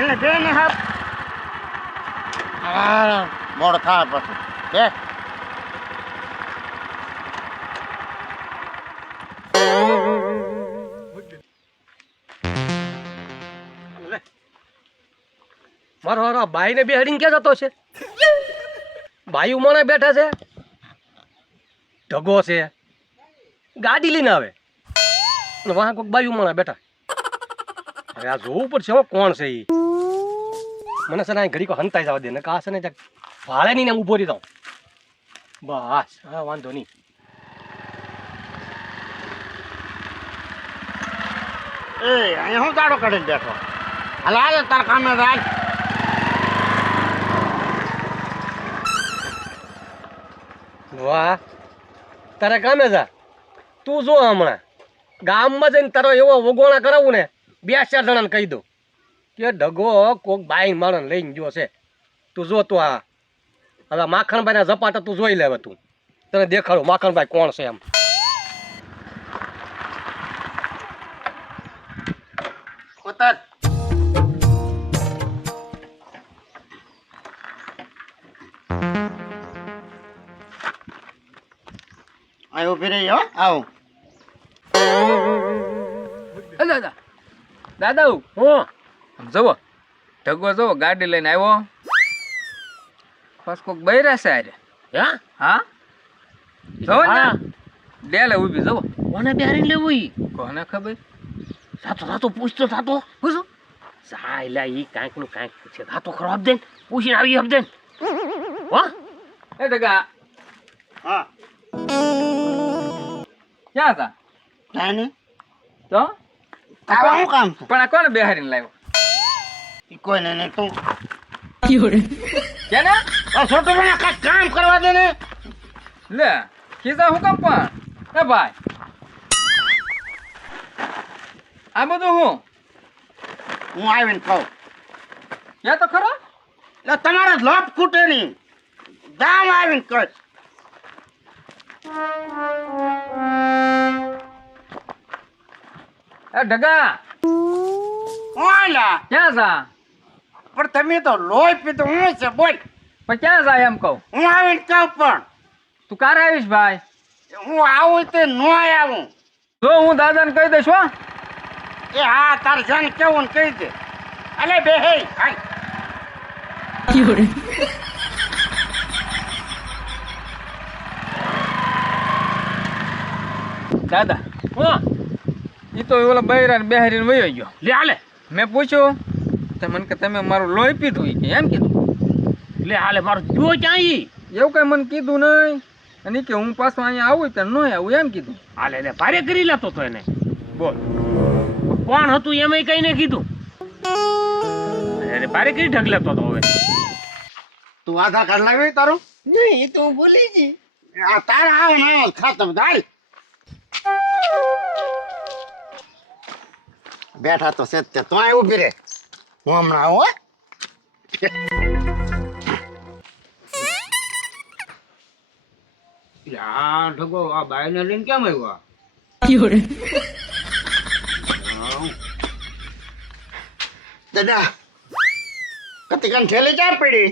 એટલે બે ને હાપ મોડ થાય પછી બે મારો હારો ભાઈ ને બેહાડીને ક્યાં જતો છે? ભાઈ ઉમાણા બેઠા છે, ઢગો છે, ગાડી લઈને આવે અને વાહ કોઈક બાઈ ઉમાણા બેઠા. હવે આ જોવું પડશે હો કોણ છે એ. મને છે ને ઘડી કો હંતાઈ જવા દે ને કા છે ને ભાડે નહીં ને ઊભો રહી જાઉં બસ. હા વાંધો નહીં. એ અહીંયા હું દાડો કાઢીને બેઠો? હાલ હાલ તાર કામે રાજ. વાહ તારે કામે જા. તું જો હમણાં ગામમાં જઈને તારો એવો વગોણા કરાવું ને 2-4 જણાને કહી દઉં કે ઢગો કોક બાઈ માણસ લઈને ગયો છે. તું જો તું આ હવે માખણભાઈના ઝપાટા તું જોઈ લેવે. તું તને દેખાડું માખણભાઈ કોણ છે એમ. ઉતર. આયો ઉભી રહી હો. આવો દાદા દાદા હું જવો ઢગો જવો ગાડી લઈને આવ્યો. બસ કોક બૈરા છે આરે. હા જવો ને ડેલે ઊભી જવો. કોને બેહારીને લેવું ઈ? કોને ખબર? સાતો સાતો પૂછતો સાતો પૂછો સાયલા ઈ કાંઈક નું કાંઈક પૂછે. સાતો ખરો આપદે પૂછીને આવી આપદે. હો એ ઢગા હા ક્યાં હતા? કાંઈ નહીં. તો આવા શું કામ છે? પણ આ કોને બેહારીને લાવ્યો? ઈ કોઈ નહીં તું કેને આ છોટું મને કાંઈક કામ કરવા દે ને. લે ખીસા હું કામ પણ એ ભાઈ આ બધું હું આવીને કહું ક્યાં તો ખરો. એટલે તમારે લોપ ખૂટે નહીં. દામ આવીને કહે. એ ઢગા ઓલા ક્યાં જા? પણ તમે તો લોહી પીતો હું છે બોલ. પણ ક્યાં જાય એમ કહું? હું આવીને કહું પણ તું ક્યારે આવીશ ભાઈ? હું આવું તે નો આવું. જો હું દાદાને કહી દઈશ હો. એ હા તાર જન કેવું ને કહી દે. અલે બે હે હાલ. દાદા હા એ તો ઓલા બૈરાને બેહારીને વયો ગયો. લે હાલે મેં પૂછ્યું તો મને કે તમે મારું લોહી પીધું ઈ કે એમ કીધું. લે હાલે મારું જો ક્યાં ઈ? એવું કઈ મને કીધું નહીં. અને ઈ કે હું પાછો અહીંયા આવું તો ન આવું એમ કીધું. હાલે લે ભારે કરી લેતો તો એને. બોલ કોણ હતું એમ કઈ ને કીધું. અરે ભારે કરી ઢગ લેતો તો. હવે તું આધાર કાર્ડ લાવી તારું? નહીં એ તો હું ભૂલી ગઈ. આ તારા આવ ને ખાતમ દાલ. બેઠા તો છે તે તો અહીં ઊભી રે. હું હમણાં આવું હો. આ ઢગો આ બાઈને લઈને કેમ આવ્યો? દાદા કતિકાન ઠેલી ક્યાં પડી?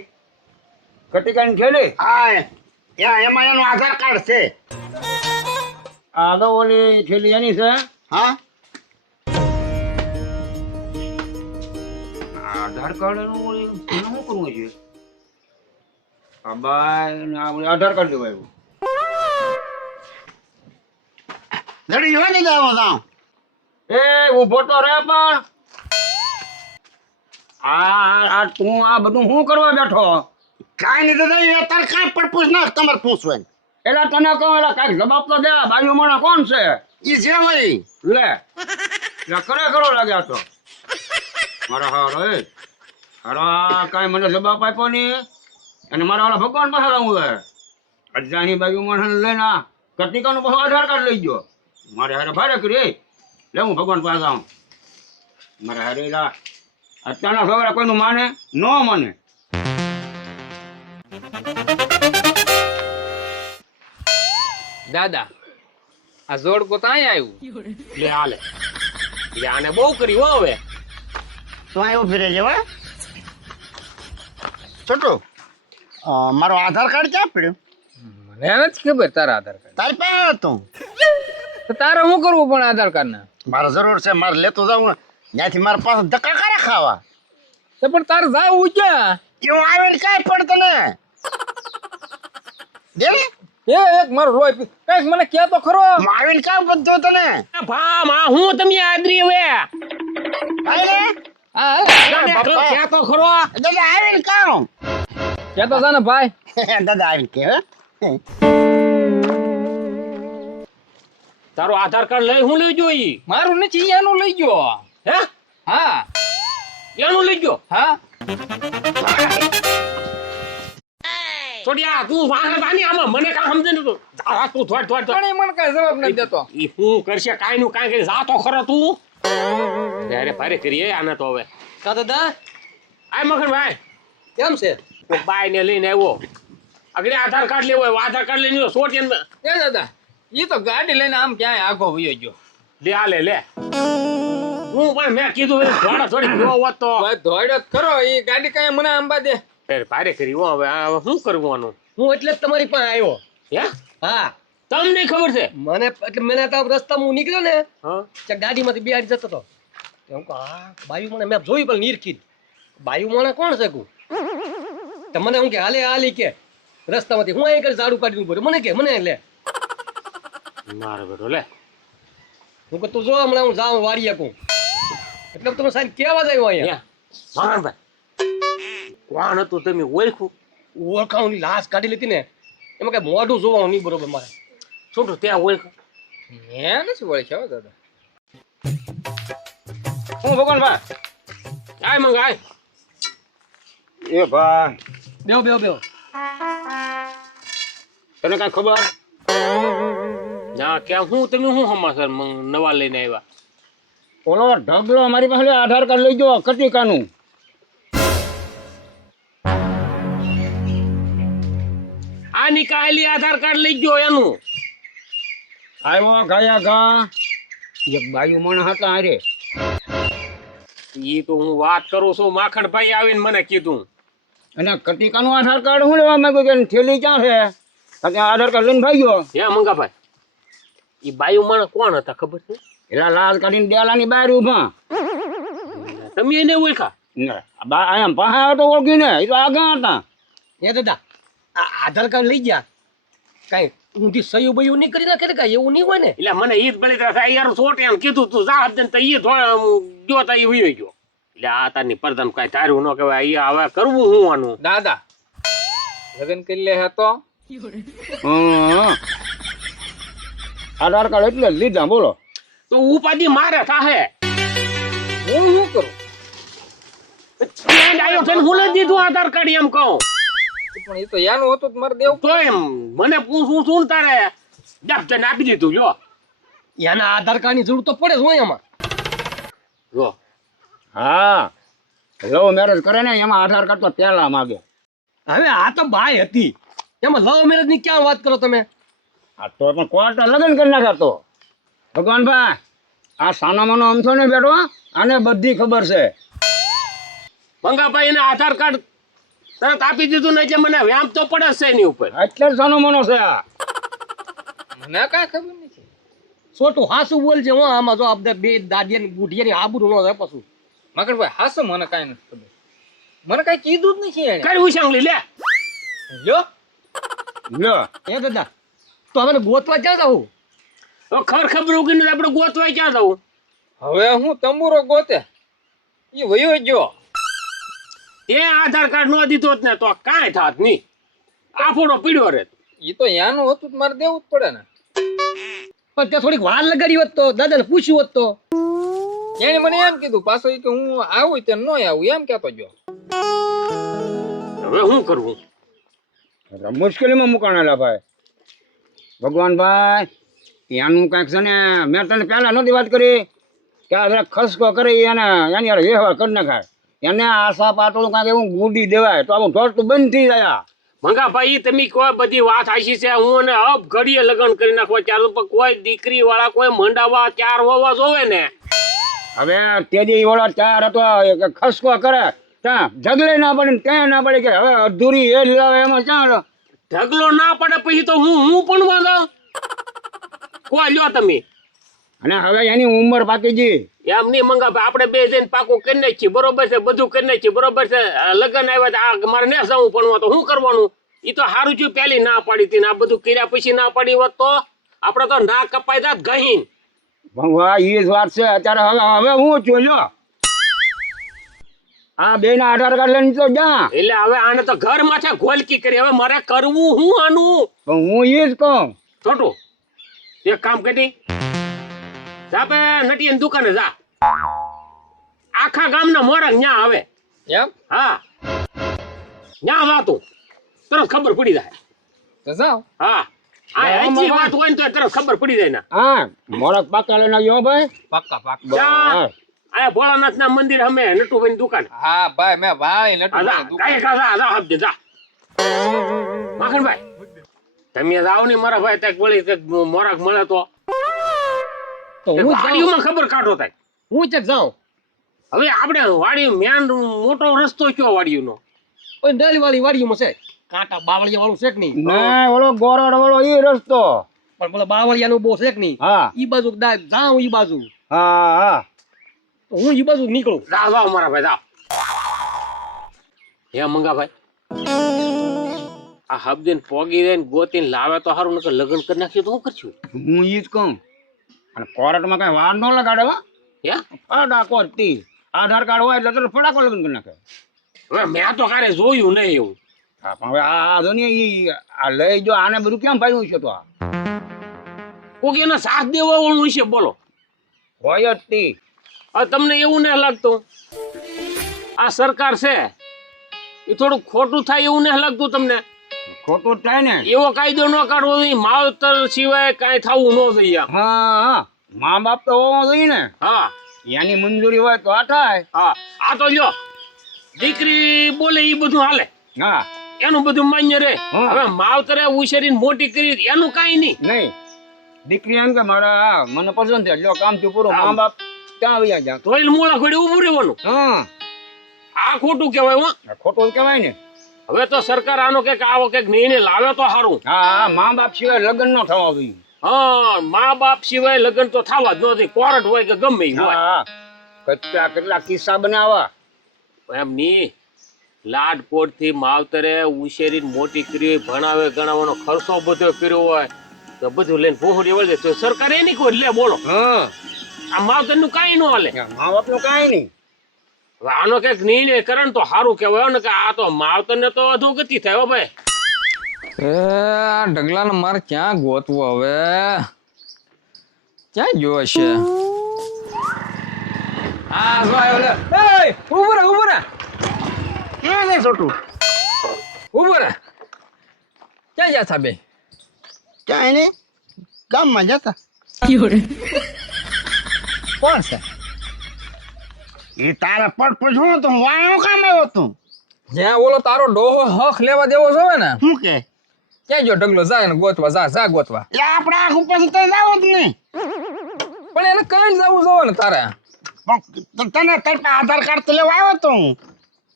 કટિકાની થેલી હા એમાં એનું આધાર કાર્ડ છે. આ તો ઓલી થેલી એની છે. હા આધાર કાર્ડ નું ઓલી એનું શું કરવું છે? આ બાઈ ને આ ઓલી આધાર કાર્ડ લેવા આવ્યું. લડી જોવા નહીં જાવ જાઉં. એ ઊભો તો રે પણ આ તું આ બધું શું કરવા બેઠો? કાંઈ નહીં દાદા એ તાર કાંઈ પણ પૂછ ના તમારે પૂછવું એલા તને કહું એલા કાંઈક જવાબ તો દે. બાજુ મને કોણ છે? એ જે હોય લે ખરેખરો લાગ્યા તો મારા હારો એ હારા કાંઈ મને જવાબ આપ્યો નહીં. અને મારા વાળા ભગવાન પાસે રહું છે. અજાણી બાજુ મને લઈને આ કટિકાનું પાછું આધાર કાર્ડ લઈ ગયો. મારે હારે ભારે કરી લે હું ભગવાન પાસે આવું. મારે હારે અત્યારના છોકરા કોઈનું માને ન માને. દાદા આ જોડકો તો અહીંયા આવ્યું. લે હાલે લે આને બહુ કરી હો. હવે તું અહીં ઊભી રહેજે હો. છોટું મારો આધાર કાર્ડ ક્યાં પડ્યું? મને નથી ખબર તારા આધાર કાર્ડ તારી પાસે હતું. તો તારે શું કરવું પણ આધાર કાર્ડ ના મારે જરૂર છે, મારે લેતું જાઉં ત્યાંથી મારા પાસે ધક્કા કરે ખાવા. તો પણ તારે જાવું ક્યાં એવું આવે ને કાંઈ પણ તને દે ને. એક મારો રોય કઈક મને કે તો ખરો આવીને કામ બધું તને ભા માં હું તમે આદરી હવે કાંઈ લે હા ક્યાં તો ખરો દાદા આવીને કામ કે તો છે ને ભાઈ દાદા આવીને કે હો. તારો આધાર કાર્ડ લઈ હું લઈ જોઈ મારું નથી એનું લઈ ગયો હે હા એનું લઈ ગયો હા છોડિયા તું વાહન બાની આમાં મને કા સમજે ને તું જા તું થોડ પણ એ મને કઈ જવાબ નથી દેતો ઈ હું કરશે કાઈ નું કાઈ જા તો ખરો તું અરે ભારે કરીએ આને તો હવે કા દાદા આય મગન ભાઈ કેમ છે? કોઈ બાઈ ને લઈને આવ્યો અગરે આધાર કાર્ડ લેવો હોય આધાર કાર્ડ લઈને સોટી ને એ દાદા ઈ તો ગાડી લઈને આમ ક્યાંય આગો વયો ગયો લે આ લે હું પણ મેં કીધું થોડા થોડી ગયો હોત તો બસ દોડ્યો જ ખરો ઈ ગાડી કઈ મને આંબા દે ફેર ભારે કરી હો હવે આ શું કરવાનું હું એટલે જ તમારી પાસે આવ્યો. હે હા તમને ખબર છે મને એટલે મેં તો રસ્તામાં હું નીકળ્યો ને હા ત્યાં ગાડીમાંથી બિહારી જતો હતો. હું કહું હા બાયુ મને મેં જોયું પણ નીરખી બાયુ મને કોણ છે કું તો મને હું કે હાલે હાલી કે રસ્તામાંથી હું અહીં કરી ઝાડુ કાઢી ઉભો રહ્યો. મને કે મને લે મારો બેટો લે હું કે તું જો હમણાં હું જાઉં વાળી શકું એટલે તમે સાહેબ કેવા જ આવ્યો અહીંયા મગન ભાઈ કોણ હતું તમે ઓળખું ઓળખાણની લાશ કાઢી લીધી ને એમાં કઈ મોઢું જોવાનું નહીં બરોબર મારે. છોટું ત્યાં ઓળખું મેં નથી ઓળખ્યો દાદા હું ભગવાન ભાઈ આય મંગ આય એ ભાઈ બેહો બેહો બેહો તને કાંઈ ખબર? ના ક્યાં હું તમે શું સમાચાર નવા લઈને આવ્યા ઓલો ઢગલો મારી પાસે આધાર કાર્ડ લઈ ગયો કટિકાનું. આ નિકાયેલી આધાર કાર્ડ લઈ ગયો એનું આવ્યો ગયા ગા એક બાયુ માણસ હતા હારે. ઈ તો હું વાત કરું છું માખણભાઈ આવીને મને કીધું અને કટિકાનું આધાર કાર્ડ શું લેવા માંગ્યું કે થેલી ક્યાં છે? ત્યાં આધાર કાર્ડ લઈને ભાગ્યો. હે મંગાભાઈ ઈ બાયુ માણસ કોણ હતા ખબર છે એલા લાલ કાઢીને ડેલાની બહાર ઊભા. તમે એને ઓળખા અહીંયા પાસે આવ્યો તો ઓળખીને એ તો આગળ હતા. એ દાદા આ આધાર કાર્ડ લઈ ગયા કાંઈ ઊંધી સહી બયું નહીં કરી નાખે ને કાંઈ એવું નહીં હોય ને. એટલે મને ઈ જ બળી થાય યાર સોટે એમ કીધું તું જા ને તો ઈ થોડા ગયો તા ઈ વયો ગયો એટલે આ તારની પરદાન કાંઈ તારું ન કહેવાય ઈ હવે કરવું હું આનું દાદા લગ્ન કરી લે હતો હં. આધાર કાર્ડ એટલે લીધા બોલો. તો ઉપાધિ મારે થાહે હું શું કરું ત્યાં આવ્યો થઈને હું લઈ દીધું આધાર કાર્ડ એમ કહું પણ એ તો યાનું હતું તો મારે દેવું તો એમ મને પૂછું શું તારે ડબજન આપી દીધું જો એના આધાર કાર્ડની જરૂર તો પડે જ હોય એમાં. જો હા લવ મેરેજ કરે ને એમાં આધાર કાર્ડ તો પહેલા માગે. હવે આ તો બાય હતી એમાં લવ મેરેજ ની ક્યાં વાત કરો તમે? આ તો પણ કોર્ટ લગ્ન કરી નાખ્યા તો. ભગવાનભાઈ આ સાનામાનો અમથો ને બેઠો આને બધી ખબર છે. મંગાભાઈ એને આધાર કાર્ડ તરત આપી દીધું ને એટલે મને વ્યાપ તો પડે જ છે એની ઉપર એટલે જ સાનામાનો છે આ. મને કાંઈ ખબર નથી છોટું હાસું બોલ છે હું આમાં જો આપણે બે દાદીયાની બુઢિયાની આબરૂ ન થાય પાછું. મગનભાઈ હાસો મને કાંઈ નથી ખબર મને કાંઈ કીધું જ નથી એને કરી ઉછાંગલી લે લ્યો લ્યો એ દાદા તો હવે ગોતવા ક્યાં જવું? હવે ખબર ઉગીને આપણે ગોતવાય ક્યાં જવું હવે હું તંબુરો ગોતે એ વયો ગયો એ આધાર કાર્ડ નો દીધો જ ને તો કાંઈ થાત નહીં આફોડો પીડ્યો રે એ તો યાનું હતું તો મારે દેવું જ પડે ને પણ ત્યાં થોડીક વાર લગાડી હોત તો દાદાને પૂછ્યું હોત તો. એને મને એમ કીધું પાછો ઈ કે હું આવું ત્યાં ન આવું એમ કહેતો ગયો હવે શું કરવું મુશ્કેલીમાં મુકાણેલા ભાઈ. ભગવાનભાઈ એનું કાંઈક છે ને મેં તને પહેલા નહોતી વાત કરી કે આ જરા ખસકો કરી એને એની યાર વ્યવહાર કરી નાખાય એને આશા પાટોળું કાંઈક એવું ગુડી દેવાય તો આપણું ઢોર તો બંધ થઈ જાય. મંગાભાઈ તમે કોઈ બધી વાત આશી છે હું ને અબ ઘડીએ લગ્ન કરી નાખવા ચાલુ પણ કોઈ દીકરી વાળા કોઈ મંડાવા ચાર હોવા જોવે ને હવે તેજી ઓલો ચાર હતો એક ખસકો કરે ત્યાં ઝગડે ના પડે ને ક્યાંય ના પડે કે હવે અધૂરી એ લાવે એમાં ચાલો ઢગલો ના પડે પછી તો હું પણ વાંધો કોઈ લ્યો તમે અને હવે એની ઉંમર પાકી ગઈ એમ નહીં મંગા આપણે બે જઈને પાકું કરી નાખીએ બરોબર છે બધું કરી નાખીએ બરોબર છે લગ્ન આવ્યા તો આ મારે ને જવું પણ તો શું કરવાનું એ તો સારું થયું પહેલી ના પાડી હતી ને આ બધું કર્યા પછી ના પાડી હોત તો આપણે તો ના કપાઈ જાત ગહીન ભગવા એ જ વાત છે અત્યારે હવે હું છું લ્યો આ બે ના આધાર કાર્ડ લઈને તો જા એટલે હવે આને તો ઘર માથે ગોલકી કરી હવે મારે કરવું હું આનું પણ હું એ જ કહું છોટું એક કામ કરી જા બે નટિયાની દુકાને જા આખા ગામના મોરક ન્યા આવે એમ હા ન્યા વાતું તરત ખબર પડી જાય તો જાઓ હા આ એચી વાત હોય ને તો તરત ખબર પડી જાય ને હા મોરક પાકા લઈને આવ્યો ભાઈ પાક્કા પાક્કા જા આ ભોળાનાથ ના મંદિર અમે નટુભાઈ ની દુકાન હા ભાઈ મેં ભાઈ નટુ કાંઈ જા જા હબજે જા માખણભાઈ તમે જાઓ ને મારા ભાઈ ત્યાં વળી કંઈક મોરક મળે તો તો હું જ જાઉં વાડીઓમાં ખબર કાઢો થાય હું ચેક જાઉં હવે આપણે વાડી મેન મોટો રસ્તો કયો વાડીનો ઓય ડેલી વાળી વાડીમાં છે કાંટા બાવળિયા વાળું છે કે નહીં ના ઓલો ગોરડ વાળો એ રસ્તો પણ પેલા બાવળિયાનું બહુ છે કે નહીં હા ઈ બાજુ જાઉં ઈ બાજુ હા હા તો હું ઈ બાજુ નીકળું જાઓ જાઓ મારા ભાઈ જાઓ હે મંગાભાઈ આ હબદીન પોગી દે ને ગોતીને લાવે તો સારું નકર લગ્ન કરી નાખ્યું તો શું કરશું હું એ જ કહું અને કોર્ટમાં કઈ વાર ન લગાડે હો હે ફટાકો તી આધાર કાર્ડ હોય એટલે તો ફટાકો લગ્ન કરી નાખે હવે મેં તો કારે જોયું નહીં એવું હા પણ હવે આ જો ને ઈ આ લઈ જો આને બધું કેમ ભાઈ છે તો આ કોક એનો સાથ દેવો વાળું છે બોલો હોય જ તી હવે તમને એવું નહીં લાગતું આ સરકાર છે એ થોડું ખોટું થાય એવું નહીં લાગતું તમને ખોટું જ થાય ને એવો કાયદો ન કાઢવો જોઈએ માવતર સિવાય કાંઈ થવું ન જોઈએ હા હા મા બાપ તો હોવો જોઈએ ને હા એની મંજૂરી હોય તો આ થાય હા આ તો લ્યો દીકરી બોલે એ બધું હાલે હા એનું બધું માન્ય રહે હા. હવે માવતરે ઉછેરીને મોટી કરી એનું કાંઈ નહીં નહીં દીકરી એમ કે મારા મને પસંદ છે લ્યો કામ થી પૂરું મા બાપ ક્યાં આવી જા તોય મોળા ખોડી ઉભું રહેવાનું હા આ ખોટું કહેવાય હો આ ખોટું જ કહેવાય ને હવે તો સરકાર આનો કંઈક આવો કંઈક નિર્ણય લાવે તો સારું હા હા મા બાપ સિવાય લગ્ન ન થવા જોઈએ હા મા બાપ સિવાય લગ્ન તો થવા જ નથી કોર્ટ હોય કે ગમે ઈ હોય હા કેટલા કિસ્સા બનાવા એમ નહીં લાડકોટ થી માવતરે ઉછેરીને મોટી કરી ભણાવે ગણાવવાનો ખર્ચો બધો કર્યો હોય તો બધું લઈને પહોંચી વળે તો સરકાર એની કોઈ લે બોલો હા આ માવતર નું કાંઈ ન હાલે મા બાપ નું કાંઈ નહીં હવે આનો કંઈક નિર્ણય કરે ને તો સારું કહેવાય ને કે આ તો માવતર ને તો અધોગતિ થાય હો ભાઈ એ ઢગલાને મારે ક્યાં ગોતવો હવે ક્યાં ગયો છે હા જો આવ્યો લે એ ઉભો રે ક્યાં છે છોટું ઉભો રે ક્યાં ગયા હતા બે ક્યાં એને ગામમાં જતા કોણ છે એ તારા પડ પૂછવું તો વાયો કામ આવ્યો તું જ્યાં ઓલો તારો ડોહો હક લેવા દેવો જોવે ને શું કે ક્યાં ગયો ઢગલો જાય ને ગોતવા જા ગોતવા એટલે આપણે આખ ઉપર તો જાવ જ નહીં પણ એને કઈ જવું જોવે ને તારે પણ તને તારી પાસે આધાર કાર્ડ તો લેવા આવ્યો તો હું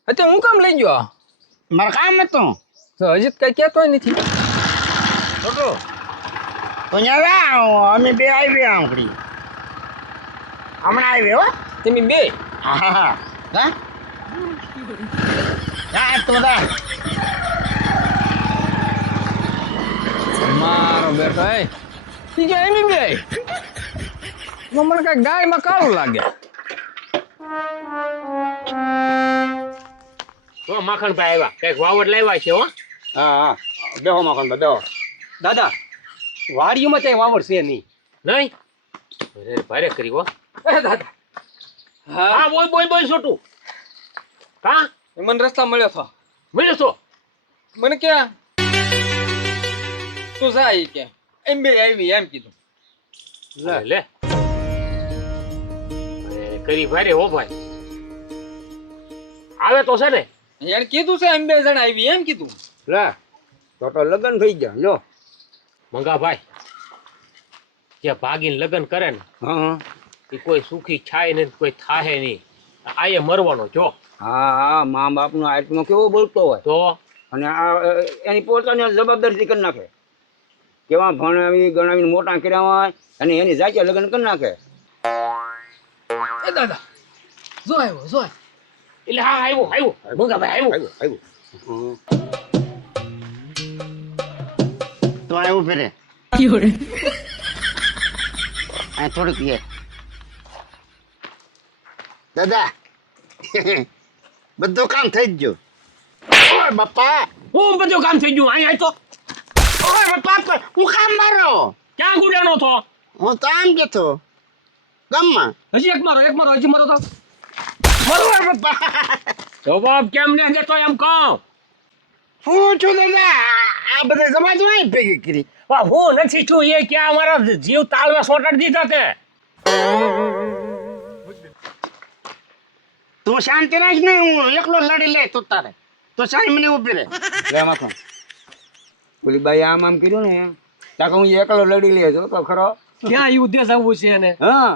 અત્યારે હું કામ લઈ ગયો મારે કામ હતું તો હજી તો કઈ કહેતોય નથી છોટું તો અહીંયા જા અમે બે આવી આંકડી હમણાં આવી હો તમે બે હા હા હા હા તો દા મારો બેટો એ બીજો એમ બે મને કઈ ગાયમાં કાળું લાગે તો માખણભાઈ આવ્યા કંઈક વાવડ લાવ્યા છે હો હા હા બેહો માખણ બેહો દાદા વાડીઓમાં ક્યાંય વાવડ છે નહીં નહીં અરે ભારે કરી હો એ દાદા હા બોલ છોટું હા મને રસ્તા મળ્યો હતો મળ્યો છો મને કે તું જાય કે એમ બે આવી એમ કીધું લે અરે કરી ભારે હો ભાઈ આવે તો છે ને એને કીધું છે એમ બે જણા આવી એમ કીધું લે તો લગ્ન થઈ ગયા લો મંગા ભાઈ જે ભાગીને લગ્ન કરે ને હા એ કોઈ સુખી થાય નહીં કોઈ થાય નહીં આયે મરવાનો જો હા હા મા બાપનો આત્મા કેવો બોલતો હોય તો અને આ એની પોતાની જવાબદારી કરી નાખે કેવા ભણાવી ગણાવીને મોટા કર્યા હોય અને એની જાતે લગ્ન કરી નાખે. એ દાદા જો આવ્યો જો આવ્યો. એટલે હા આવ્યો મંગાભાઈ આવ્યો તો આવ્યું ફેરે આ થોડીક લે દાદા બધું કામ થઈ જ ગયું. ઓય બાપા હું બધું કામ થઈ ગયું અહીં તો ઓય બાપા હું કામ મારો ક્યાં ગુડાનો છો હું તો આમ જતો ગામમાં. હજી એક મારો હજી મારો તો ઓય બાપા જવાબ કેમ ને દેતો એમ કહું હું છું દાદા આ બધા સમાજ માં ભેગી કરી. હું નથી છું એ ક્યાં અમારા જીવ તાળવે સોટાડી દીધા તે તું શાંતિ રાખ ને હું એકલો લડી લે તું તારે તો સારી મને ઉભી રહે. લે માખણ ઓલી બાઈ આમ આમ કર્યું ને ત્યાં હું એકલો લડી લેજો તો ખરો. ક્યાં એ ઉદ્દેશ આવવું છે એને હા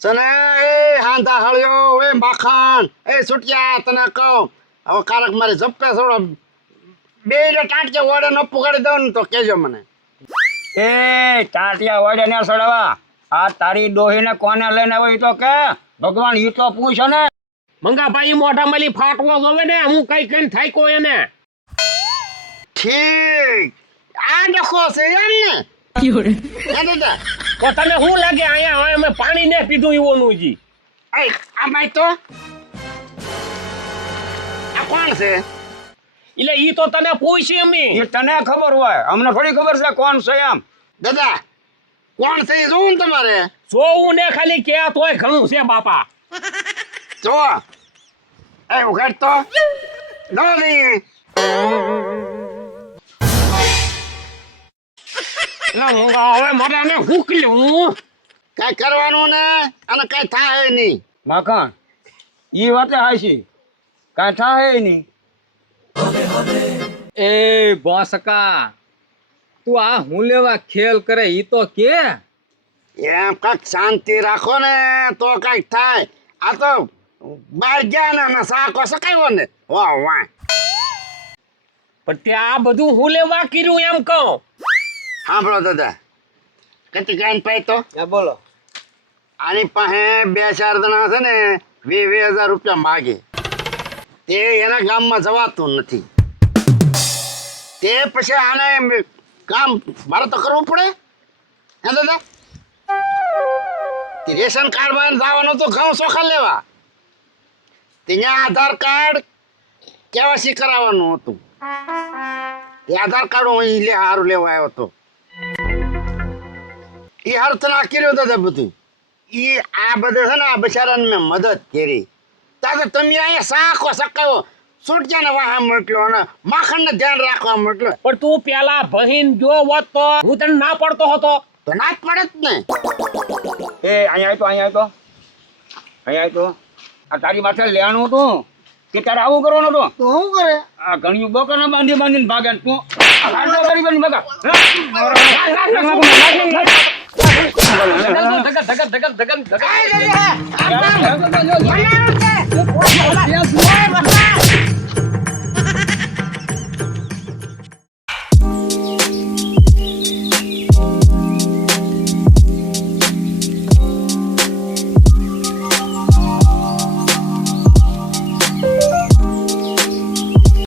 સને એ હાંધા હળ્યો એ માખણ એ સુટિયા તને કહું હવે કારક મારે જપ્પે થોડો બે ટાંટકે ઓડે ન પુગાડી દઉં ને તો કેજો મને. એ ટાટિયા વાડે ને સડાવા આ તારી ડોહીને કોને લઈને આવ્યો ઈ તો કે ભગવાન ઈ તો પૂછો ને. મંગાભાઈ મોઢા મળી ફાટવો જોવે ને હું કઈ કઈ થાય કો એને ઠીક આ ડખો છે એમ ને હે દાદા તો તને શું લાગે અહીંયા હવે અમે પાણી ને પીધું એવોનું જી એ આ ભાઈ તો આ કોણ છે એટલે ઈ તો તને પૂછી અમે એ તને ખબર હોય અમને થોડી ખબર છે કોણ છે એમ. દાદા કોણ છે એ જોવું ને તમારે જોવું ને ખાલી કે તોય ઘણું છે બાપા જો એ ઉઘાડ તો દોરી હવે મારે એને હુકલી હું કઈ કરવાનું ને અને કઈ થાય નહીં. માખણ ઈ વાતે હાચી કાંઈ થાય નહીં. એ બોસકા તું આ હું લેવા ખેલ કરે ઈ તો કે એમ કઈક શાંતિ રાખો ને તો કઈક થાય. આ તો બહાર ગયા ને સાકો સકાયો ને વાહ વાહ. પણ તે આ બધું હું લેવા કર્યું એમ કહું સાંભળો દાદા કતી ગાયન પાય તો બોલો આની પાસે 2-4 જણા છે ને 20,000 રૂપિયા માગે તે એના ગામમાં જવાતું નથી. તે પછી આને કામ મારે તો કરવું પડે હે દાદા. તે રેશન કાર્ડ માં જવાનું તો ઘઉં ચોખા લેવા ત્યાં આધાર કાર્ડ કેવાયસી કરાવવાનું હતું. તે આધાર કાર્ડ હું લે હારું લેવા આવ્યો હતો. એ અર્થ ના કર્યો દાદા બધું એ આ બધું છે ને આ બિચારાને મેં મદદ કરી. દાદા તમે અહીંયા સાકો સકાયો સુટજાને વાહ મોકલ્યો અને માખણને ધ્યાન રાખવા મોકલ્યો પણ તું પેલા બહીન જો હોત તો હું તને ના પડતો હતો તો ના જ પડે જ ને. એ અહીંયા આવ્યો આ તારી માથે લેવાનું હતું કે તારે આવું કરવાનું હતું. તો શું કરે આ ઘણી બકોને બાંધીને ભાગે ને તું આટલો કરી બની બગા. ધગન